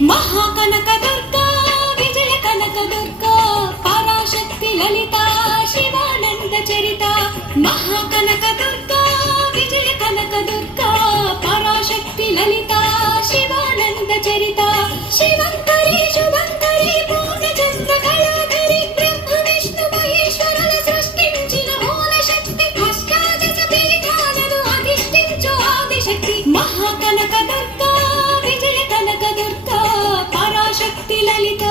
మహాకనక దుర్గా విజయ కనక దుర్గా పరాశక్తి లలిత శివానంద చరిత మహాకనక దుర్గా విజయ కనక దుర్గా పరాశక్తి లలిత శివానంద చరిత శివంకరి శుభంకరి పూర్ణచంద్ర కళాధరి బ్రహ్మ విష్ణు మహేశ్వరుల సృష్టించిన మూల శక్తి అష్టాదశ పీఠాలను అధిష్ఠించు ఆదిశక్తి మహాకనక దుర్గా విజయ కనక దుర్గా పరాశక్తి లలిత